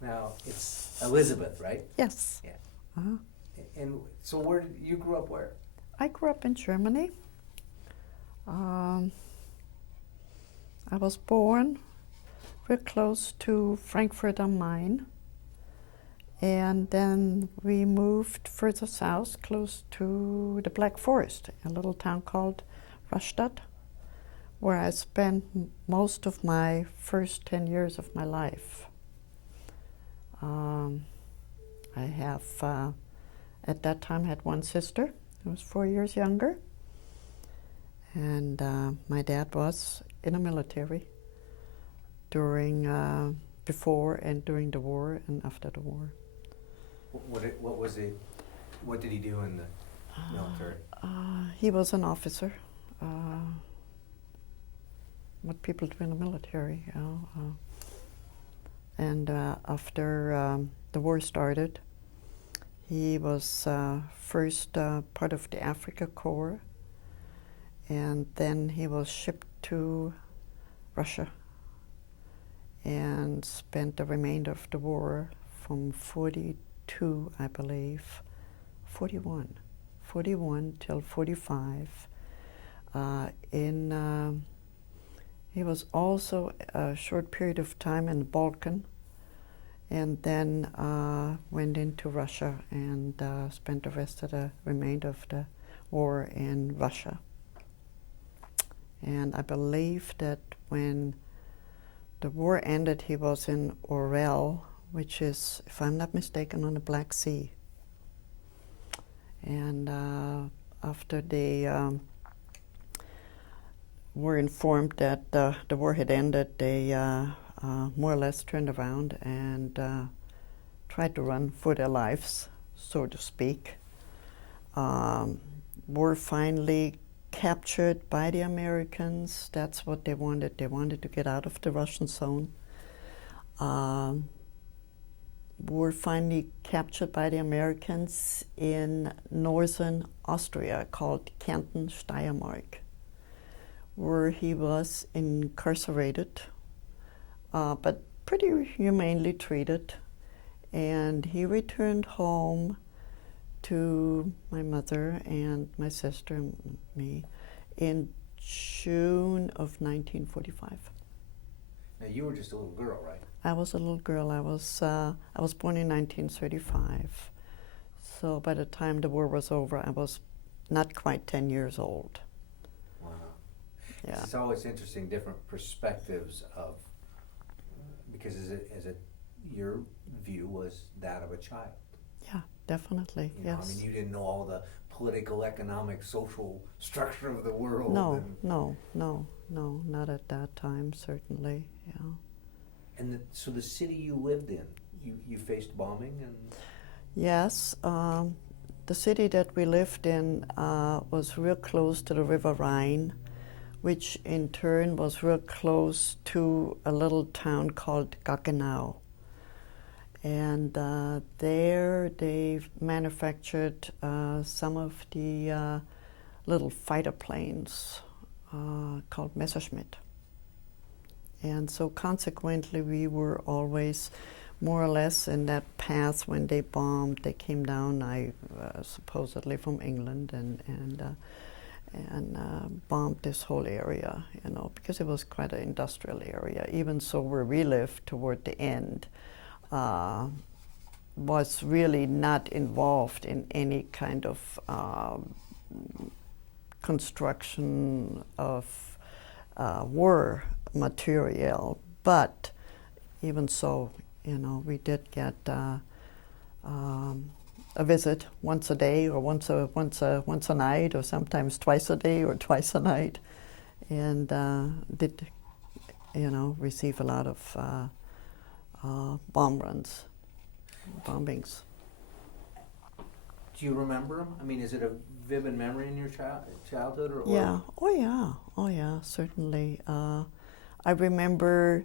Now, it's Elisabeth, right? Yes. Yeah. Uh-huh. And so where did you grew up where? I grew up in Germany. I was born real close to Frankfurt am Main. And then we moved further south, close to the Black Forest, a little town called Rastatt, where I spent most of my first 10 years of my life. I have, at that time, had one sister who was 4 years younger. And my dad was in the military during, before and during the war and after the war. What did he do in the military? He was an officer. What people do in the military, you know. And after the war started, he was first part of the Africa Corps, and then he was shipped to Russia and spent the remainder of the war from 42, I believe, 41 till 45. He was also a short period of time in the Balkan, and then went into Russia and spent the rest of the remainder of the war in Russia. And I believe that when the war ended, he was in Orel, which is, if I'm not mistaken, on the Black Sea. And after they were informed that the war had ended, they more or less turned around and tried to run for their lives, so to speak. Were finally captured by the Americans. That's what they wanted. They wanted to get out of the Russian zone. Were finally captured by the Americans in northern Austria called Canton, Steiermark, where he was incarcerated, but pretty humanely treated. And he returned home to my mother and my sister and me in June of 1945. Now, you were just a little girl, right? I was a little girl. I was born in 1935. So by the time the war was over, I was not quite 10 years old. Wow. Yeah. It's always interesting, different perspectives of, because your view was that of a child. Yeah, definitely, You know, yes. I mean, you didn't know all the political, economic, social structure of the world. No, not at that time, certainly, yeah. And so the city you lived in, you faced bombing and? Yes, the city that we lived in was real close to the River Rhine, which in turn was real close to a little town called Gaggenau. And there they manufactured some of the little fighter planes called Messerschmitt. And so consequently we were always more or less in that path when they bombed. They came down, supposedly from England, and bombed this whole area, you know, because it was quite an industrial area. Even so, where we lived toward the end was really not involved in any kind of construction of war material. But even so, you know, we did get a visit once a day, or once a night, or sometimes twice a day or twice a night, and did, you know, receive a lot of bombings. Do you remember them? I mean, is it a vivid memory in your childhood? Or Yeah. Oh yeah. Certainly. I remember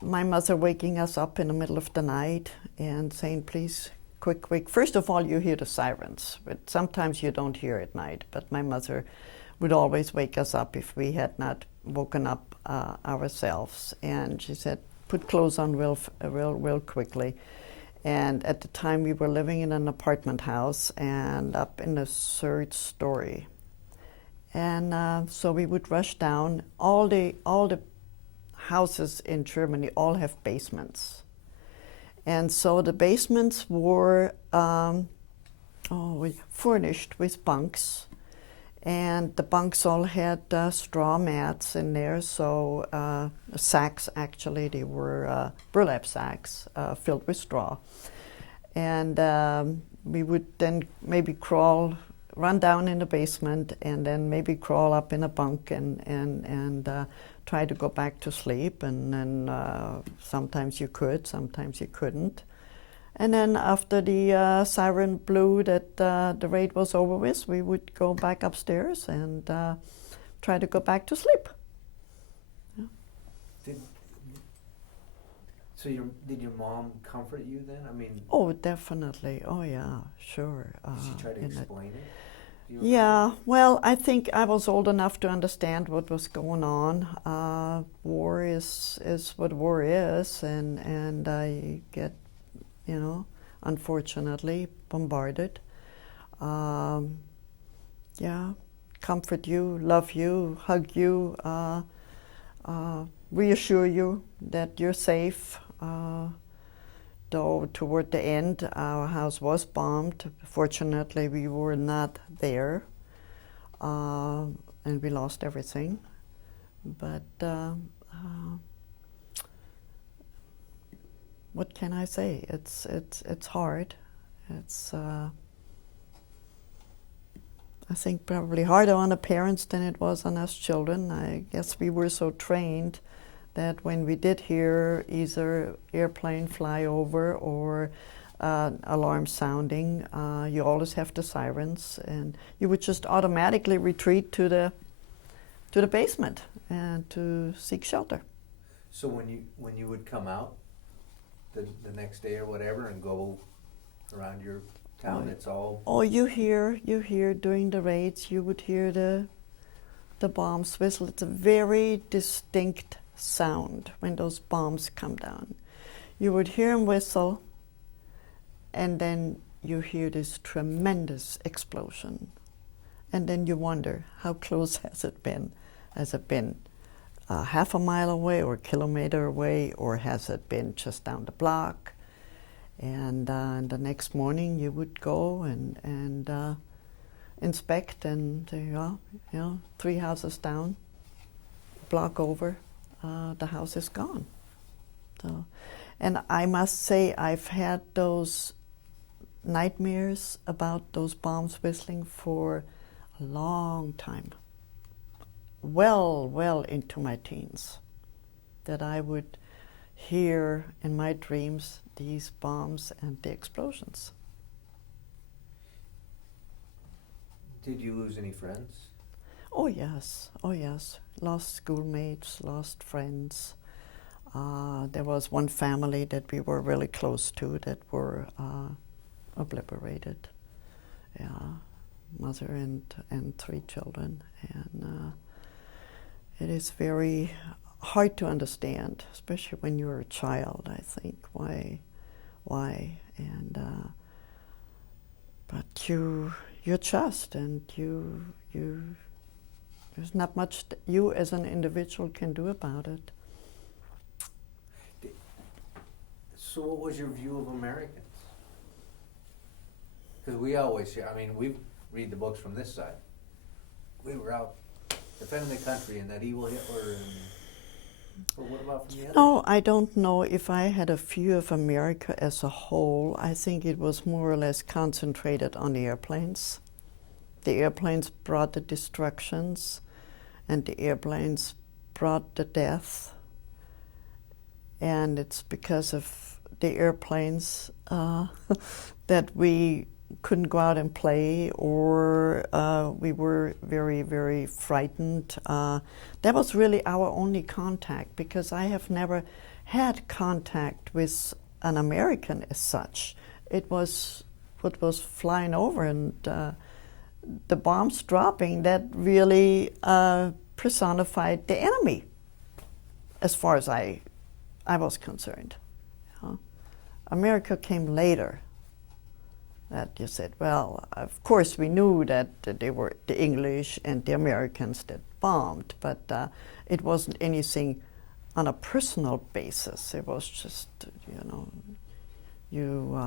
my mother waking us up in the middle of the night and saying, "Please, quick." First of all, you hear the sirens, but sometimes you don't hear at night. But my mother would always wake us up if we had not woken up ourselves, and she said, put clothes on real quickly. And at the time, we were living in an apartment house and up in the third story. And so we would rush down. All the houses in Germany all have basements. And so the basements were furnished with bunks. And the bunks all had straw mats in there, so sacks, actually, they were burlap sacks filled with straw. And we would then maybe run down in the basement, and then maybe crawl up in a bunk and try to go back to sleep. And then sometimes you could, sometimes you couldn't. And then after the siren blew that the raid was over with, we would go back upstairs and try to go back to sleep. Yeah. Did your mom comfort you then? I mean. Oh, definitely. Oh, yeah, sure. Did she try to explain it? Yeah, well, I think I was old enough to understand what was going on. War is what war is, and I get, unfortunately, bombarded. Comfort you, love you, hug you, reassure you that you're safe. Though toward the end, our house was bombed. Fortunately, we were not there, and we lost everything. But what can I say? It's hard. It's I think probably harder on the parents than it was on us children. I guess we were so trained that when we did hear either airplane fly over or alarm sounding, you always have the sirens, and you would just automatically retreat to the basement and to seek shelter. So when you would come out the next day or whatever and go around your town, it's all. Oh, you hear during the raids, you would hear the bombs whistle. It's a very distinct sound when those bombs come down. You would hear them whistle, and then you hear this tremendous explosion. And then you wonder, how close has it been? Has it been half a mile away or a kilometer away, or has it been just down the block? And the next morning you would go and inspect, and 3 houses down, block over, the house is gone. So, and I must say, I've had those nightmares about those bombs whistling for a long time, well into my teens, that I would hear in my dreams these bombs and the explosions. Did you lose any friends? Oh yes. Lost schoolmates, lost friends. There was one family that we were really close to that were obliterated. Yeah, mother and 3 children, and it is very hard to understand, especially when you're a child. I think why, and but you adjust, and you there's not much that you as an individual can do about it. So what was your view of Americans? Because we always hear, we read the books from this side. We were out defending the country and that evil Hitler, but what about from the others? No, I don't know if I had a view of America as a whole. I think it was more or less concentrated on the airplanes. The airplanes brought the destructions, and the airplanes brought the death. And it's because of the airplanes that we couldn't go out and play, or we were very, very frightened. That was really our only contact, because I have never had contact with an American as such. It was what was flying over, and the bombs dropping that really personified the enemy, as far as I I was concerned. America came later. That you said, well, of course we knew that they were the English and the Americans that bombed, but it wasn't anything on a personal basis. It was just, you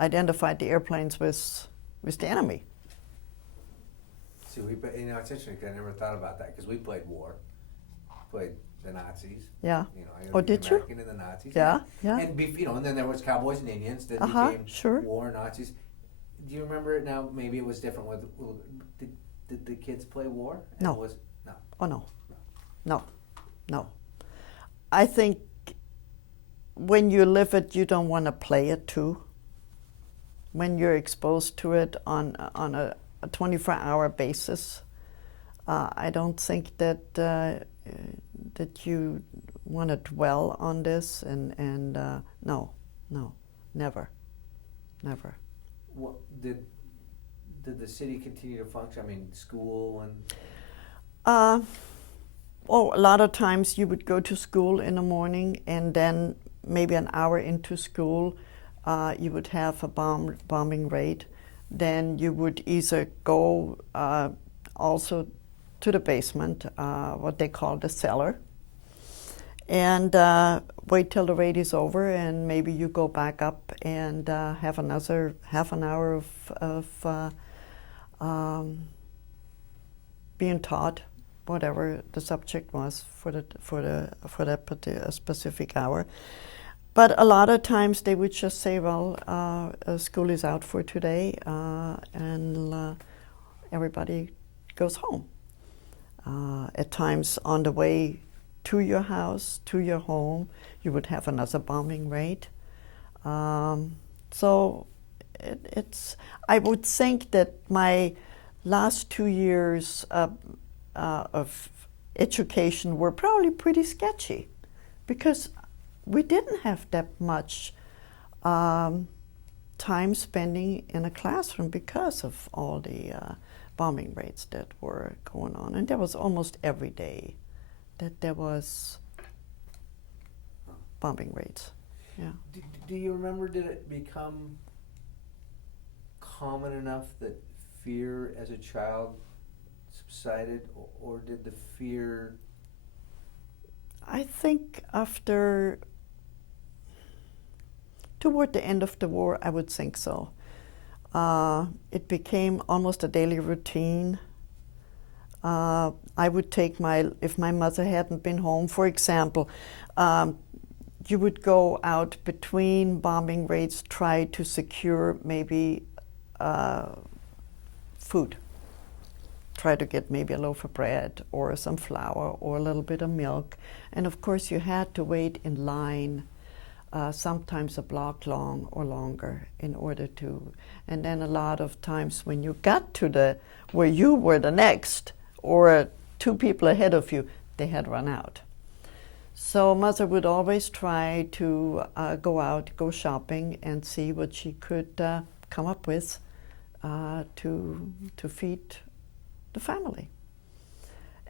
identified the airplanes with the enemy. See, it's interesting because I never thought about that because we played war, played the Nazis. Yeah. I did you? American and the Nazis. Yeah, yeah. And and then there was Cowboys and Indians that became sure. war Nazis. Do you remember it now? Maybe it was different. Did the kids play war? No. No. Oh no. No. I think when you live it, you don't want to play it too. When you're exposed to it on a 24-hour basis, I don't think that that you want to dwell on this. And no, never. What did the city continue to function? I mean, school and. A lot of times you would go to school in the morning, and then maybe an hour into school, you would have a bombing raid. Then you would either go also to the basement, what they call the cellar, and wait till the raid is over, and maybe you go back up and have another half an hour of being taught whatever the subject was for that particular specific hour. But a lot of times they would just say, well, school is out for today, and everybody goes home. At times on the way to your house, to your home, you would have another bombing raid. So it's, I would think that my last 2 years of education were probably pretty sketchy, because we didn't have that much time spending in a classroom because of all the bombing raids that were going on. And there was almost every day that there was bombing raids. Yeah. Do you remember, did it become common enough that fear as a child subsided, or did the fear? I think toward the end of the war, I would think so. It became almost a daily routine. I would take if my mother hadn't been home, for example, you would go out between bombing raids, try to secure maybe food. Try to get maybe a loaf of bread or some flour or a little bit of milk. And of course you had to wait in line, sometimes a block long or longer, in order to, and then a lot of times when you got to where you were the next, or 2 people ahead of you, they had run out. So mother would always try to go out, go shopping, and see what she could come up with to feed the family.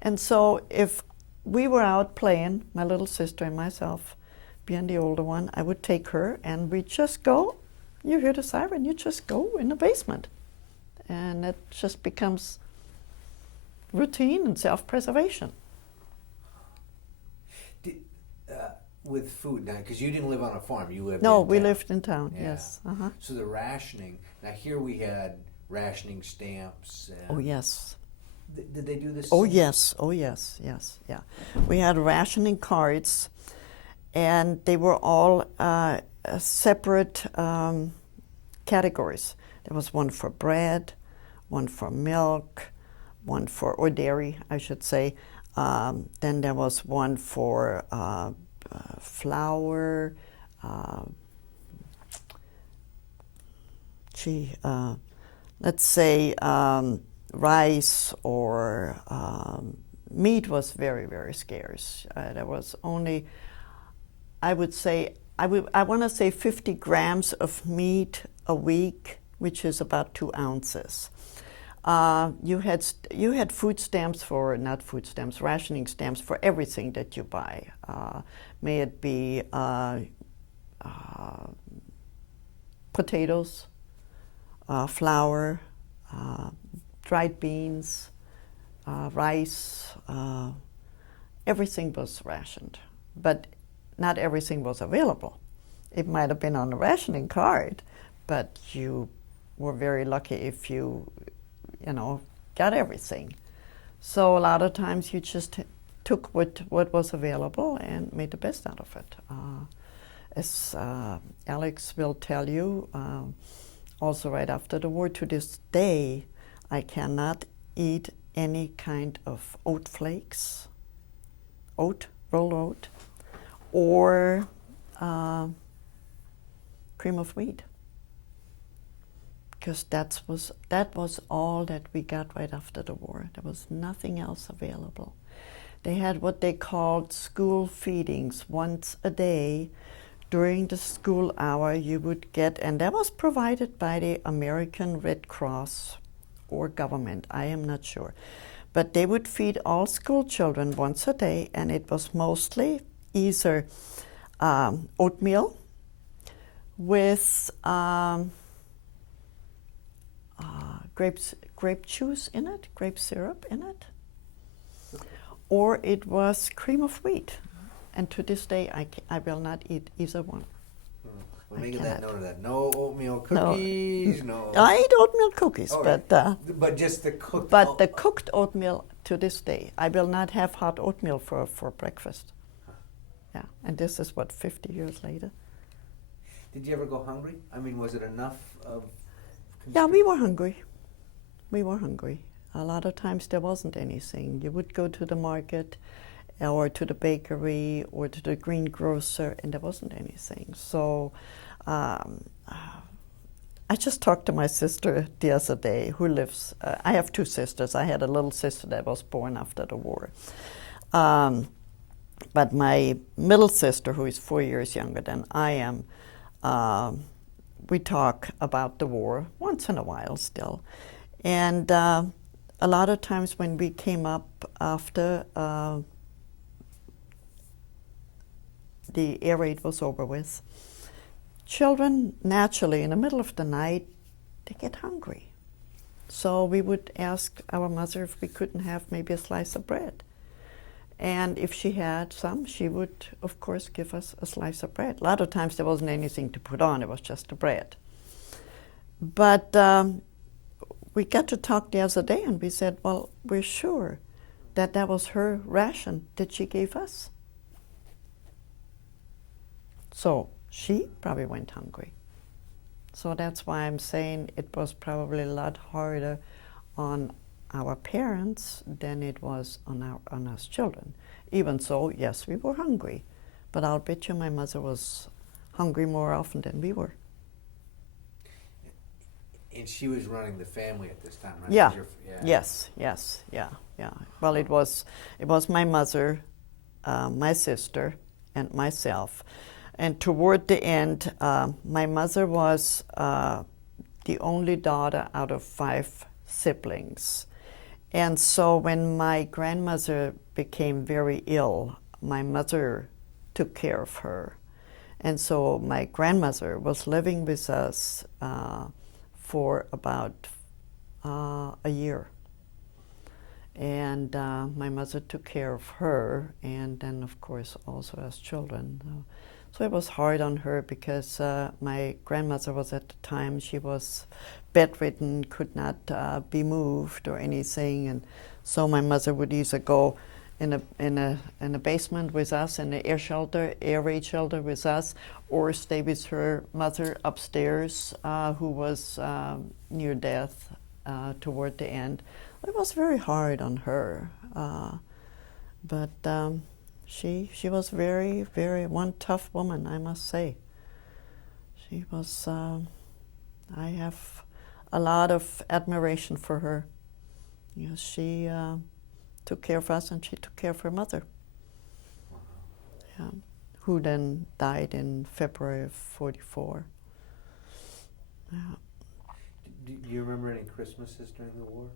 And so if we were out playing, my little sister and myself, being the older one, I would take her and we'd just go, you hear the siren, you just go in the basement. And it just becomes routine and self-preservation. With food now, because you didn't live on a farm, you lived No, in we town. lived in town, Yeah. yes. Uh-huh. So the rationing, now here we had rationing stamps. And Oh, yes. Did they do this? Oh, yes. Oh, yes, yes, yeah. We had rationing cards, and they were all separate categories. There was one for bread, one for milk, or dairy, I should say. Then there was one for flour, let's say rice, or meat was very, very scarce. There was only, I would say, I want to say 50 grams of meat a week, which is about 2 ounces. You had food stamps for, not food stamps, rationing stamps for everything that you buy. May it be potatoes, flour, dried beans, rice. Everything was rationed, but not everything was available. It might have been on a rationing card, but you were very lucky if you got everything. So a lot of times you just took what was available and made the best out of it. As Alex will tell you, also right after the war, to this day, I cannot eat any kind of oat flakes, rolled oat, or cream of wheat, because that was all that we got right after the war. There was nothing else available. They had what they called school feedings once a day. During the school hour, you would get, and that was provided by the American Red Cross or government, I am not sure. But they would feed all school children once a day, and it was mostly either oatmeal with grape juice in it, grape syrup in it, or it was cream of wheat. And to this day, I will not eat either one. We're making that note of that. No oatmeal cookies. No. I eat oatmeal cookies, but just the cooked. But the cooked oatmeal to this day, I will not have hot oatmeal for breakfast. Huh. Yeah, and this is 50 years later. Did you ever go hungry? I mean, was it enough of? Yeah, we were hungry. We were hungry. A lot of times there wasn't anything. You would go to the market, or to the bakery, or to the greengrocer, and there wasn't anything. So I just talked to my sister the other day, who lives, I have two sisters. I had a little sister that was born after the war. But my middle sister, who is 4 years younger than I am, we talk about the war once in a while still. And a lot of times when we came up after the air raid was over with, children naturally in the middle of the night, they get hungry. So we would ask our mother if we couldn't have maybe a slice of bread. And if she had some, she would, of course, give us a slice of bread. A lot of times there wasn't anything to put on, it was just the bread. But we got to talk the other day and we said, well, we're sure that that was her ration that she gave us. So she probably went hungry. So that's why I'm saying it was probably a lot harder on our parents than it was on us children. Even so, yes, we were hungry, but I'll bet you my mother was hungry more often than we were. And she was running the family at this time, right? Yeah. Yeah. Yes. Well, it was my mother, my sister, and myself. And toward the end, my mother was the only daughter out of 5 siblings. And so when my grandmother became very ill, my mother took care of her. And so my grandmother was living with us for about a year. And my mother took care of her, and then of course also as children. So it was hard on her because my grandmother was at the time, she was bedridden, could not be moved or anything, and so my mother would either go in a basement with us, in the air raid shelter with us, or stay with her mother upstairs, who was near death toward the end. It was very hard on her, but she was very, very one tough woman, I must say. She was. I have a lot of admiration for her. Yes, she took care of us, and she took care of her mother, who then died in February of '44. Yeah. Do you remember any Christmases during the war?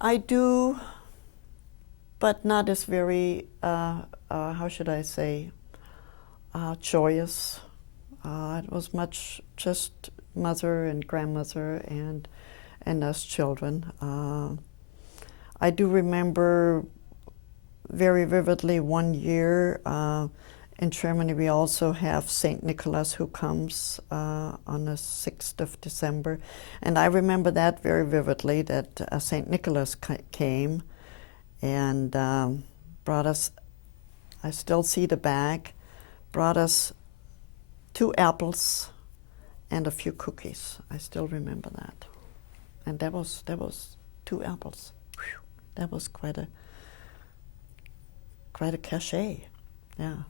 I do, but not as very, how should I say, joyous. It was much just mother and grandmother and us children. I do remember very vividly one year in Germany we also have St. Nicholas who comes on the 6th of December. And I remember that very vividly, that St. Nicholas came and brought us, I still see the bag, brought us 2 apples and a few cookies. I still remember that. And that was 2 apples. Whew. That was quite a cachet, yeah.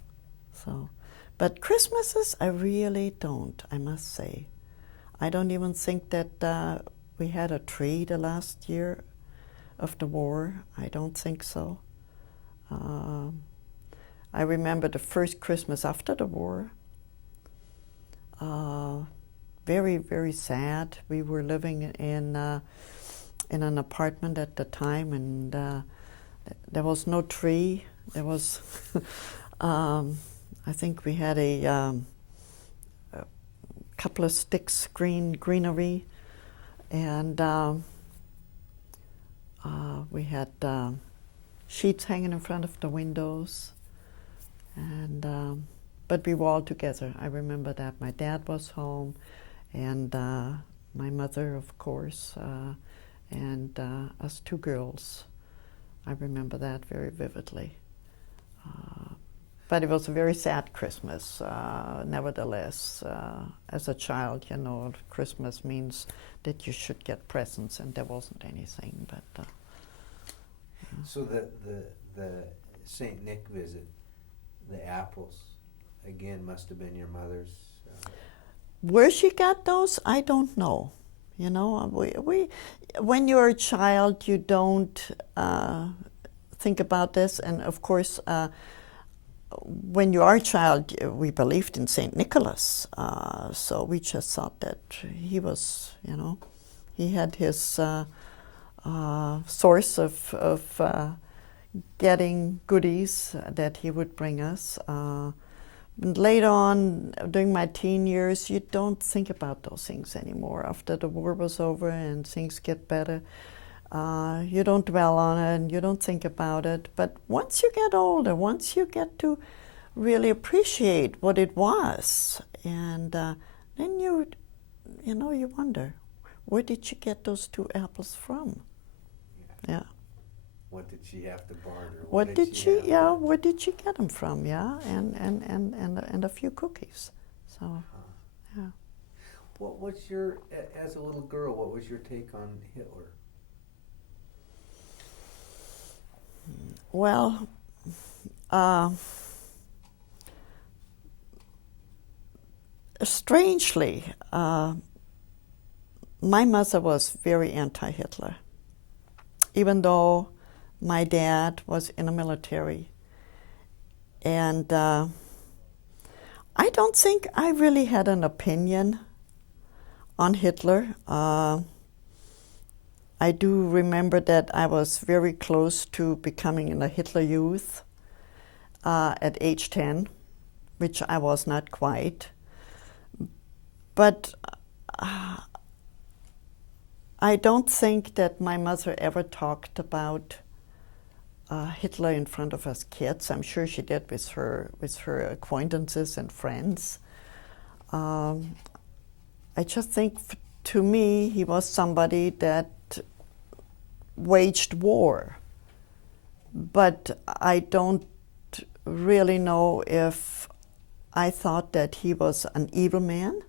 So, but Christmases, I really don't, I must say. I don't even think that we had a tree the last year of the war. I don't think so. I remember the first Christmas after the war. Very, very sad. We were living in an apartment at the time, and there was no tree. There was, I think we had a couple of sticks, greenery, and we had sheets hanging in front of the windows, and but we were all together. I remember that my dad was home, and my mother, of course, and us 2 girls. I remember that very vividly. But it was a very sad Christmas, nevertheless. As a child, you know, Christmas means that you should get presents, and there wasn't anything. But so the Saint Nick visit, the apples, again, must have been your mother's. Where she got those, I don't know. You know, we when you're a child, you don't think about this, and of course. When you are a child, we believed in St. Nicholas, so we just thought that he was, you know, he had his source of getting goodies that he would bring us. Later on, during my teen years, you don't think about those things anymore. After the war was over and things get better, you don't dwell on it and you don't think about it. But once you get older, once you get to really appreciate what it was, and then you wonder, where did she get those 2 apples from? Yeah. What did she have to barter? Where did she get them from? Yeah, and a few cookies. So, yeah. What was your, as a little girl, what was your take on Hitler? Well, strangely, my mother was very anti-Hitler, even though my dad was in the military. And I don't think I really had an opinion on Hitler. I do remember that I was very close to becoming in the Hitler Youth at age 10, which I was not quite. But I don't think that my mother ever talked about Hitler in front of us kids. I'm sure she did with her acquaintances and friends. I just think, to me, he was somebody that waged war, but I don't really know if I thought that he was an evil man.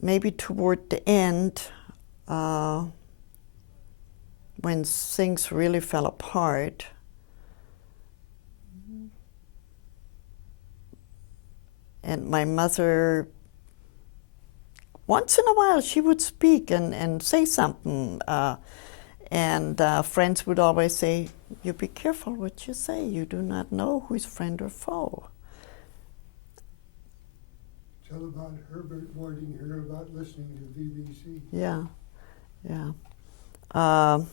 Maybe toward the end, when things really fell apart, and my mother once in a while she would speak and say something. And friends would always say, you be careful what you say. You do not know who's friend or foe. Tell about Herbert warning her about listening to BBC. Yeah, yeah.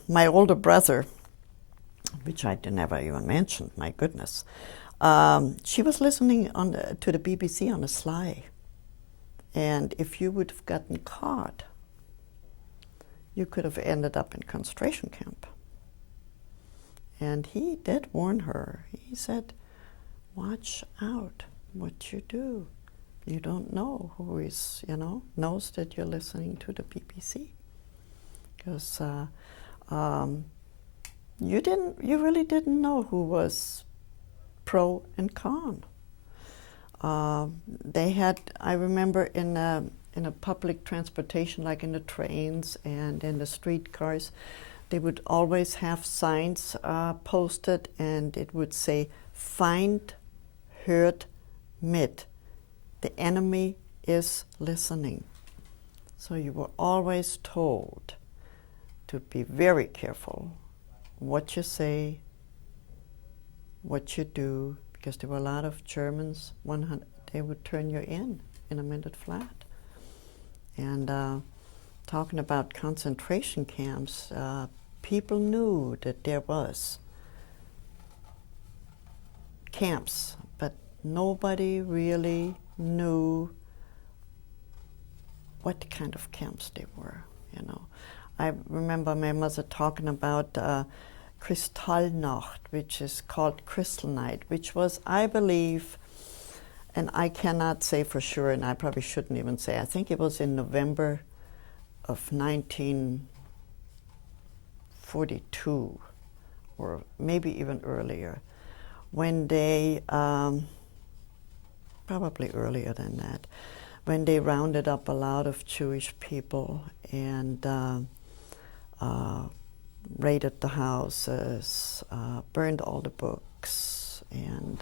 My older brother, which I never even mentioned, my goodness, she was listening to the BBC on the sly. And if you would have gotten caught, you could have ended up in concentration camp. And he did warn her. He said, watch out what you do. You don't know who is, knows that you're listening to the BBC. Because you really didn't know who was pro and con. I remember in a public transportation, like in the trains and in the streetcars, they would always have signs posted, and it would say, find, hört, mit. The enemy is listening. So you were always told to be very careful what you say, what you do, because there were a lot of Germans, they would turn you in a minute flat. And talking about concentration camps, people knew that there was camps, but nobody really knew what kind of camps they were, I remember my mother talking about Kristallnacht, which is called Crystal Night, which was, I believe, and I cannot say for sure, and I probably shouldn't even say, I think it was in November of 1942, or maybe even earlier, when they, probably earlier than that, when they rounded up a lot of Jewish people and raided the houses, burned all the books, and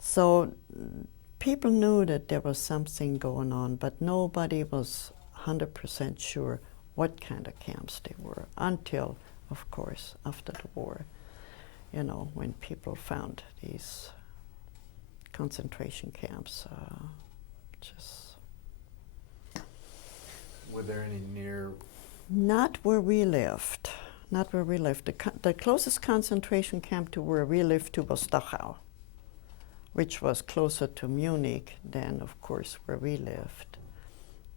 so people knew that there was something going on, but nobody was 100% sure what kind of camps they were until, of course, after the war, when people found these concentration camps. Were there any near? Not where we lived. Not where we lived. The closest concentration camp to where we lived to was Dachau, which was closer to Munich than, of course, where we lived.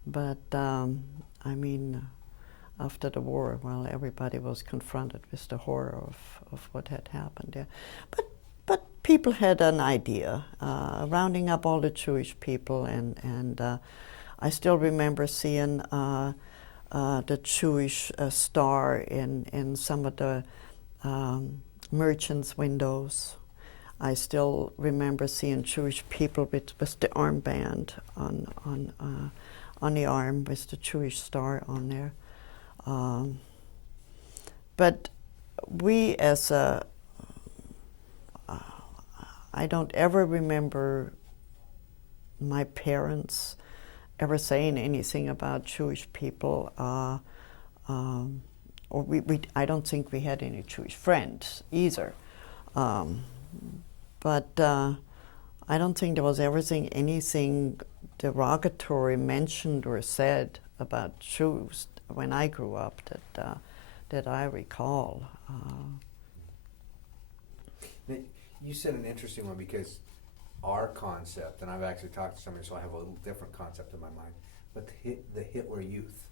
But after the war, well, everybody was confronted with the horror of what had happened there. But people had an idea, rounding up all the Jewish people, and I still remember seeing the Jewish star in some of the merchants' windows. I still remember seeing Jewish people with the armband on the arm with the Jewish star on there. But we as a I don't ever remember my parents ever saying anything about Jewish people, or I don't think we had any Jewish friends either. But I don't think there was anything derogatory mentioned or said about Jews when I grew up that I recall. You said an interesting one, because our concept, and I've actually talked to somebody, so I have a little different concept in my mind, but the Hitler Youth.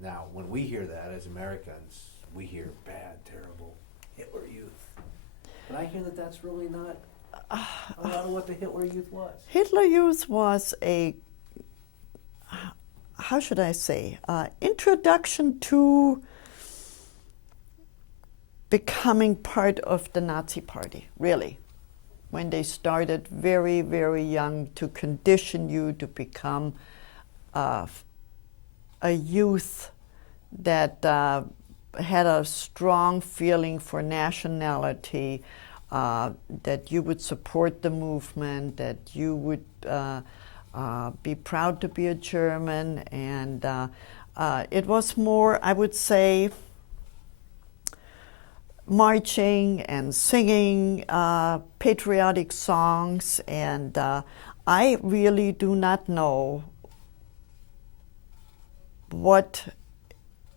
Now, when we hear that as Americans, we hear bad, terrible Hitler Youth. But I hear that that's really not a lot of what the Hitler Youth was. Hitler Youth was a, how should I say, introduction to becoming part of the Nazi Party, really. When they started very, very young to condition you to become a youth that had a strong feeling for nationality, that you would support the movement, that you would be proud to be a German, and it was more, I would say, marching and singing patriotic songs, and I really do not know what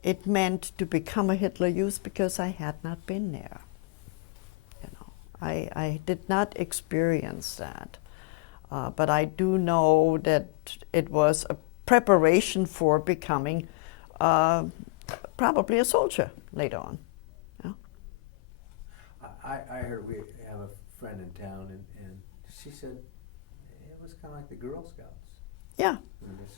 it meant to become a Hitler Youth because I had not been there. You know, I did not experience that, but I do know that it was a preparation for becoming probably a soldier later on. I heard we have a friend in town, and she said it was kind of like the Girl Scouts. Yeah.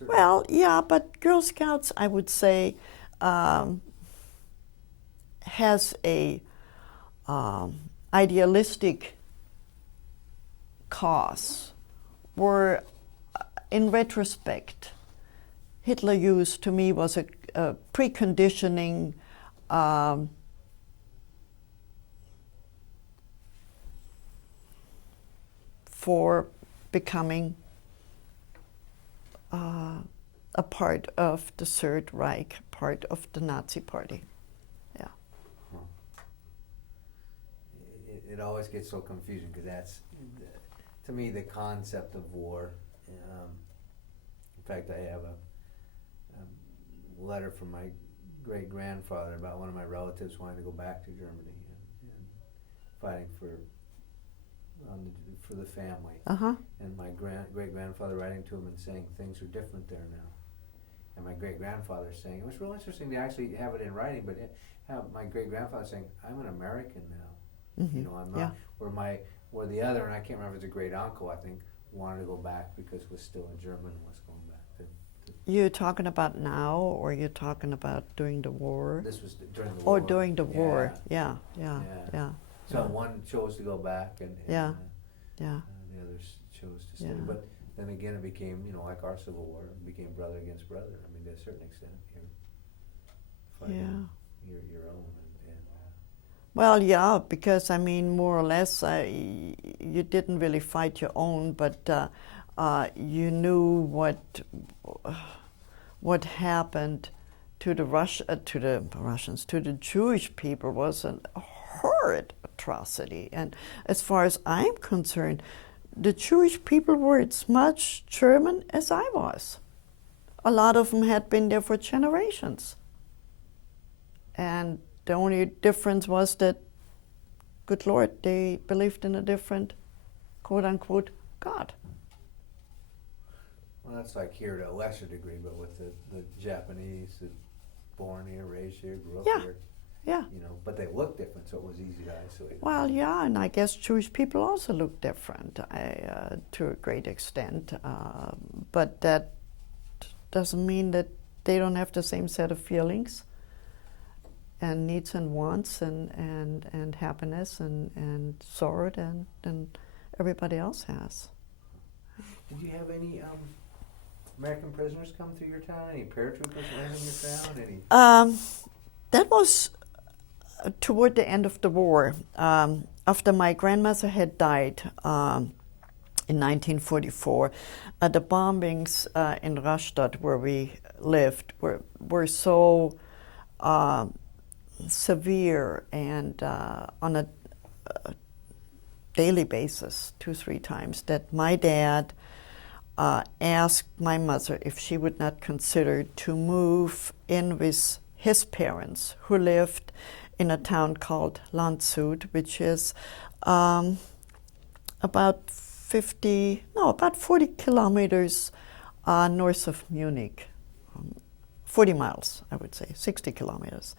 Well, yeah, but Girl Scouts, I would say, has a idealistic cause, where, in retrospect, Hitler Youth to me was a preconditioning for becoming a part of the Third Reich, part of the Nazi Party. Yeah. Huh. It always gets so confusing because that's, to me, the concept of war. In fact, I have a letter from my great-grandfather about one of my relatives wanting to go back to Germany and fighting for the family. Uh-huh. And my great-grandfather writing to him and saying things are different there now. And my great-grandfather saying, it was real interesting to actually have it in writing, but have my great-grandfather saying, I'm an American now. Mm-hmm. You know, I'm not, Yeah. where the other, and I can't remember if it's a great-uncle, I think, wanted to go back because was still a German and was going back to You're talking about now, or you're talking about during the war? this was during the war. Oh, during the war. Yeah. So one chose to go back, and Yeah. the others chose to stay. Yeah. But then again, it became, you know, like our Civil War, it became brother against brother. I mean, to a certain extent, you're fighting your own. Well, yeah, because I mean, more or less, you didn't really fight your own, but you knew what happened to the Russians, to the Jewish people was a horrid atrocity. And as far as I'm concerned, the Jewish people were as much German as I was. A lot of them had been there for generations. And the only difference was that, good Lord, they believed in a different, quote-unquote, God. Well, that's like here to a lesser degree, but with the Japanese, born here, raised here, grew up here. Yeah. You know, but they look different, so it was easy to isolate. Well, yeah, and I guess Jewish people also look different to a great extent, but that doesn't mean that they don't have the same set of feelings and needs and wants and happiness and sorrow than everybody else has. Did you have any American prisoners come through your town? Any paratroopers land in your town? That was toward the end of the war. After my grandmother had died in 1944, the bombings in Rastatt, where we lived, were so severe and on a daily basis, 2-3 times, that my dad asked my mother if she would not consider to move in with his parents, who lived in a town called Landshut, which is about 40 kilometers north of Munich. 40 miles, I would say, 60 kilometers.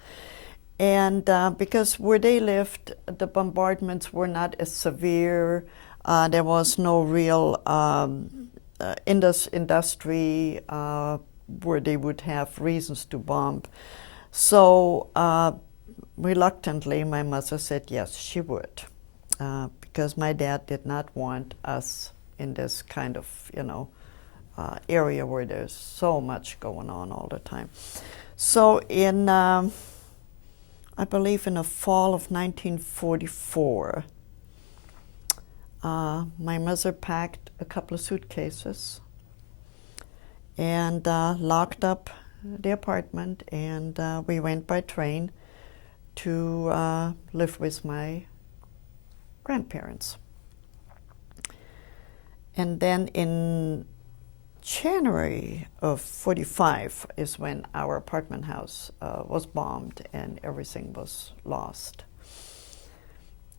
And because where they lived, the bombardments were not as severe. There was no real industry where they would have reasons to bomb. So reluctantly, my mother said yes, she would, because my dad did not want us in this kind of, area where there's so much going on all the time. So in I believe in the fall of 1944, my mother packed a couple of suitcases and locked up the apartment, and we went by train to live with my grandparents. And then in January of 45 is when our apartment house was bombed and everything was lost.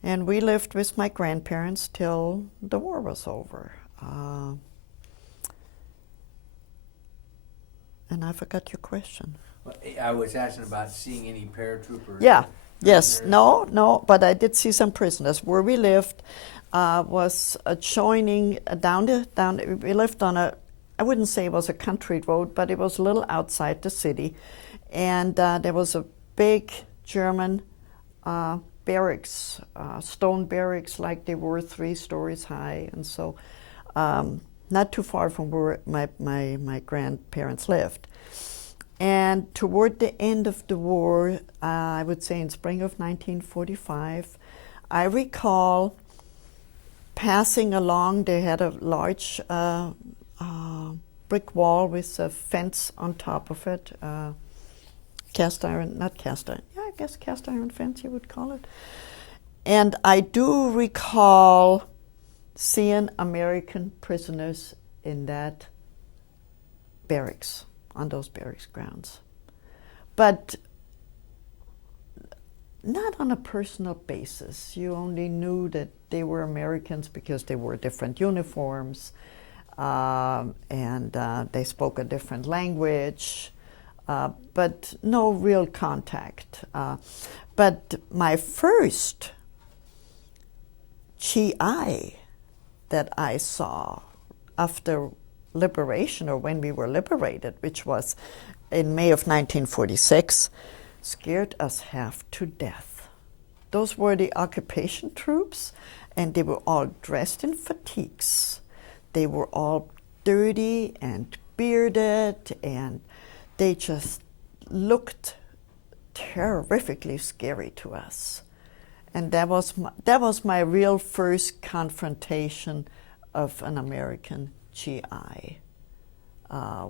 And we lived with my grandparents till the war was over. And I forgot your question. Well, I was asking about seeing any paratroopers. Yeah, yes, prisoners. no, but I did see some prisoners. Where we lived was adjoining we lived on I wouldn't say it was a country road, but it was a little outside the city. And there was a big German barracks, stone barracks, like they were 3 stories high. And so not too far from where my grandparents lived. And toward the end of the war, I would say in spring of 1945, I recall passing along. They had a large brick wall with a fence on top of it, cast iron fence you would call it. And I do recall seeing American prisoners in that barracks, on those barracks grounds. But not on a personal basis. You only knew that they were Americans because they wore different uniforms, and they spoke a different language, but no real contact. But my first GI that I saw after liberation, or when we were liberated, which was in May of 1946, scared us half to death. Those were the occupation troops, and they were all dressed in fatigues. They were all dirty and bearded, and they just looked terrifically scary to us. And that was my real first confrontation of an American GI.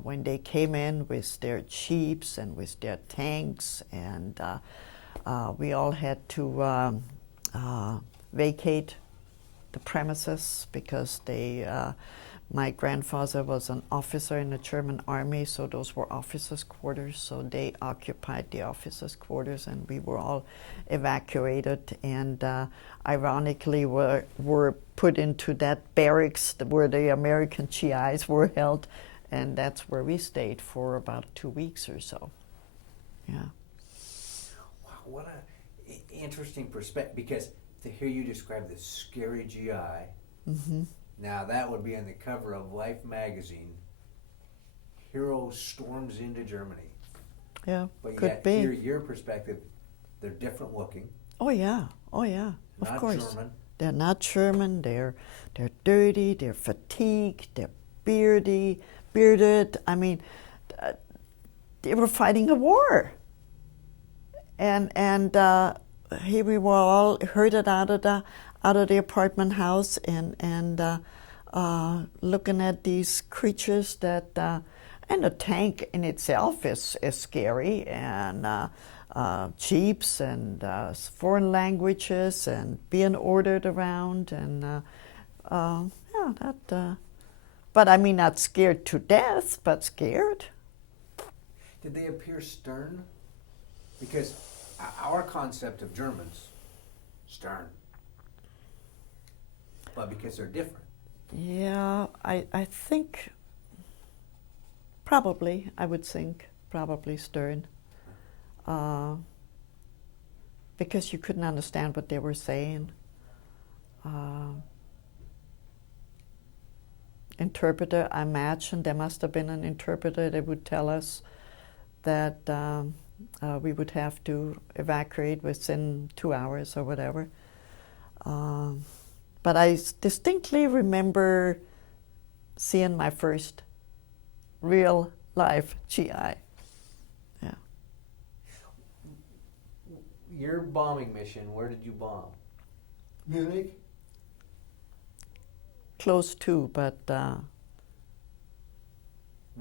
When they came in with their jeeps and with their tanks, and we all had to vacate the premises because my grandfather was an officer in the German army, so those were officers' quarters, so they occupied the officers' quarters, and we were all evacuated, and ironically were put into that barracks where the American GIs were held, and that's where we stayed for about 2 weeks or so. Yeah. Wow, what a interesting perspective, because to hear you describe the scary GI, Mm-hmm. now that would be on the cover of Life magazine. Hero storms into Germany. Yeah, But could yet, be. your perspective, they're different looking. Oh yeah, of Not course. German. They're not German. They're dirty. They're fatigued. They're bearded. I mean, they were fighting a war, and here we were all herded out of the apartment house, and looking at these creatures that. And a tank in itself is scary, and jeeps and foreign languages and being ordered around, and but I mean, not scared to death, but scared. Did they appear stern? Because our concept of Germans, stern. But because they're different. Yeah, I think probably, probably stern. Because you couldn't understand what they were saying. Interpreter, I imagine there must have been an interpreter that would tell us that we would have to evacuate within 2 hours or whatever. But I distinctly remember seeing my first real life GI. Yeah. Your bombing mission, where did you bomb? Munich, Close to, but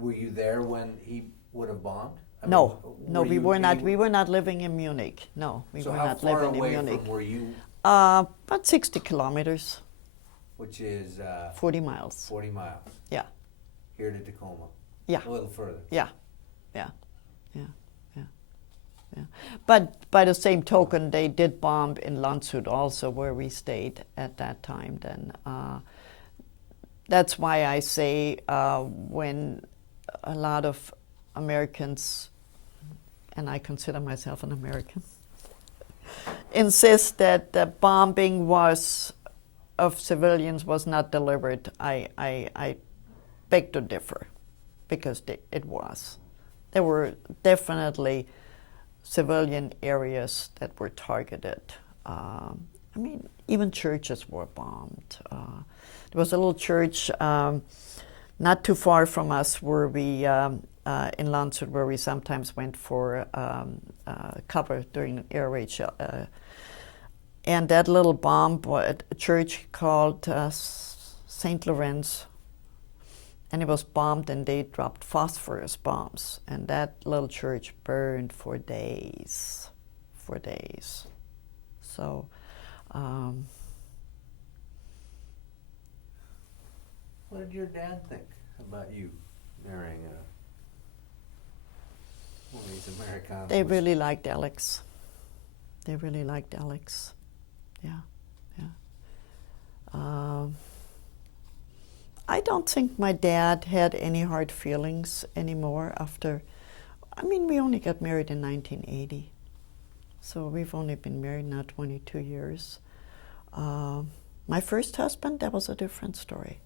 Were you there when he would have bombed? I No, mean, no, we you- were not. you- We were not living in Munich. No, we So were how not far living in away Munich. from were you, About 60 kilometers, which is 40 miles. 40 miles? Yeah. Here to Tacoma? Yeah. A little further. Yeah, yeah, yeah, yeah, yeah. But by the same token, they did bomb in Landshut also, where we stayed at that time. Then that's why I say when a lot of Americans, and I consider myself an American, insist that the bombing was of civilians was not deliberate, I beg to differ, because it was. There were definitely civilian areas that were targeted. I mean, even churches were bombed. There was a little church not too far from us where we, in Landshut, where we sometimes went for cover during an air raid. And that little bomb, a church called St. Lawrence, and it was bombed, and they dropped phosphorus bombs, and that little church burned for days, So, What did your dad think about you marrying one of these Americanos? they really liked Alex. Yeah, yeah. I don't think my dad had any hard feelings anymore after. I mean, we only got married in 1980, so we've only been married now 22 years. My first husband, that was a different story.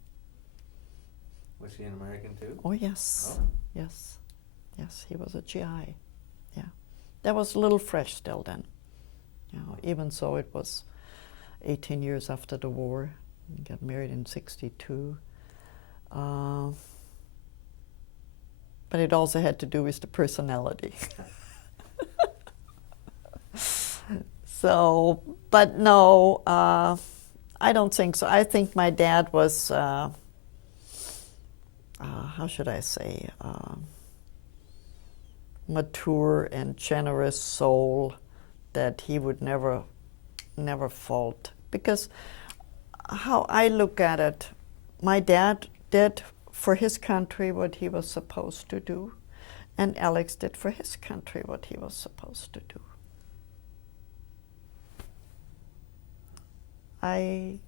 Was he an American too? Oh, yes. Oh. Yes. Yes, he was a GI. Yeah. That was a little fresh still then. You know, even so, it was 18 years after the war. We got married in 1962. But it also had to do with the personality. So, but no, I don't think so. I think my dad was, how should I say, mature and generous soul that he would never fault. Because how I look at it, my dad did for his country what he was supposed to do, and Alex did for his country what he was supposed to do. I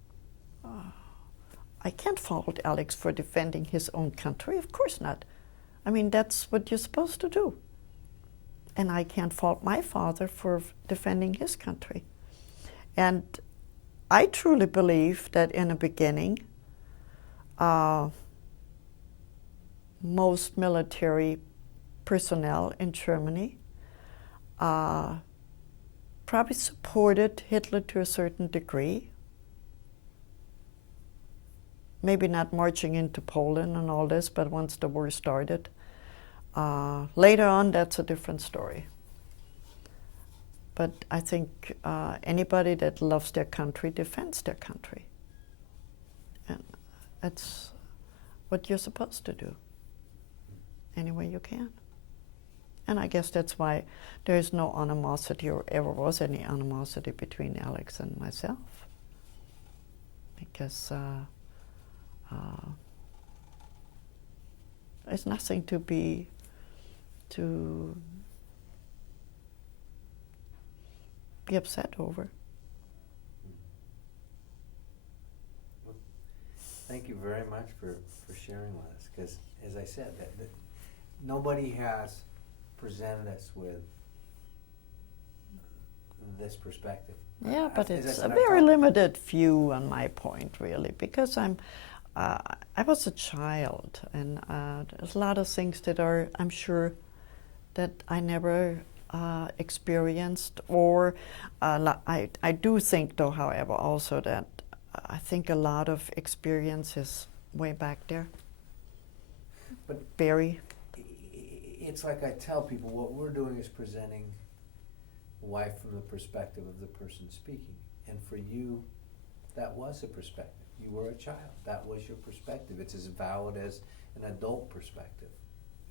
can't fault Alex for defending his own country, of course not. I mean, that's what you're supposed to do. And I can't fault my father for defending his country. And I truly believe that in the beginning, most military personnel in Germany probably supported Hitler to a certain degree. Maybe not marching into Poland and all this, but once the war started, later on, that's a different story. But I think anybody that loves their country defends their country. And that's what you're supposed to do, any way you can. And I guess that's why there is no animosity or ever was any animosity between Alex and myself. Because there's nothing to be upset over. Well, thank you very much for sharing with us, because as I said, that nobody has presented us with this perspective. Yeah, but As I it's said, a I've very talked- limited view on my point, really, because I was a child, and there's a lot of things that are, I'm sure, that I never experienced, or I do think, though, however, also that I think a lot of experience is way back there. But Barry. it's like I tell people, what we're doing is presenting life from the perspective of the person speaking. And for you, that was a perspective. You were a child. That was your perspective. It's as valid as an adult perspective.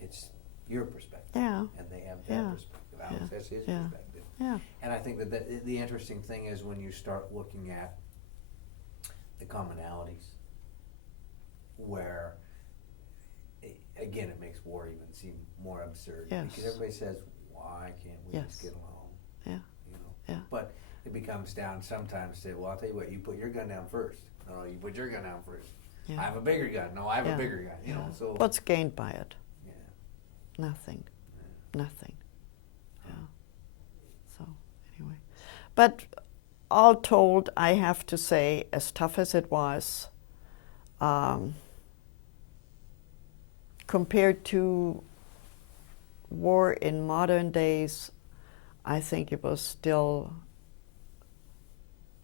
it's your perspective. Yeah. And they have their Yeah. perspective. Alex Yeah. has his Yeah. perspective. Yeah. And I think that the interesting thing is when you start looking at the commonalities, where, again, it makes war even seem more absurd. Yes. Because everybody says, why can't we Yes. just get along? Yeah. You know? Yeah. But it becomes down sometimes to, well, I'll tell you what, you put your gun down first. No, you put your gun down first. Yeah. I have a bigger gun. No, I have Yeah. a bigger gun. You know, so. What's gained by it? Yeah. Nothing. Yeah. Nothing. Yeah. So, anyway. But all told, I have to say, as tough as it was, compared to war in modern days, I think it was still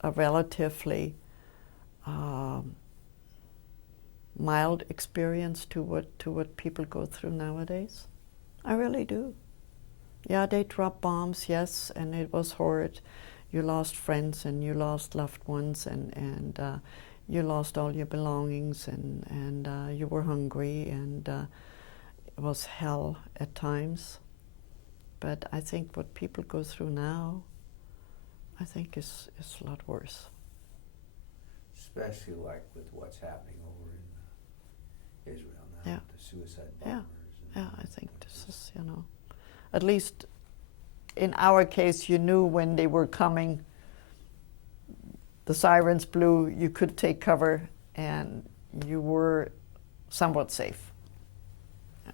a relatively mild experience to what people go through nowadays. I really do. Yeah, they dropped bombs, yes, and it was horrid. You lost friends and you lost loved ones, and you lost all your belongings, and you were hungry, and it was hell at times. But I think what people go through now, I think is a lot worse. Especially like with what's happening over in Israel now, Yeah. with the suicide Yeah. bombers. Yeah, I think this is, at least in our case, you knew when they were coming, the sirens blew, you could take cover, and you were somewhat safe. Yeah.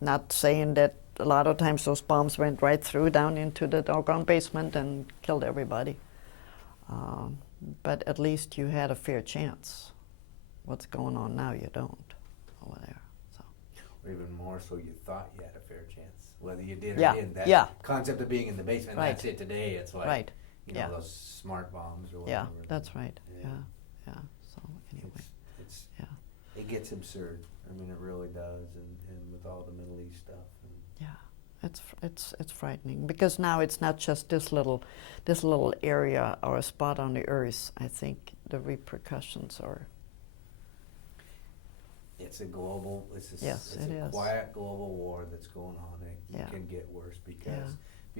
Not saying that a lot of times those bombs went right through down into the doggone basement and killed everybody. But at least you had a fair chance. What's going on now, you don't over there. So. Or even more so, you thought you had a fair chance, whether you did or Yeah, didn't. That yeah. concept of being in the basement, Right. that's it today. It's like, Right. you know, Yeah. those smart bombs or Yeah, whatever. that's right. Yeah. Yeah. So anyway, It's yeah. it gets absurd. I mean, it really does, and with all the Middle East stuff. And Yeah, it's frightening because now it's not just this little area or a spot on the earth. I think the repercussions are. it's a global. It's a, Yes, it's it a is. quiet global war that's going on. It Yeah. can get worse because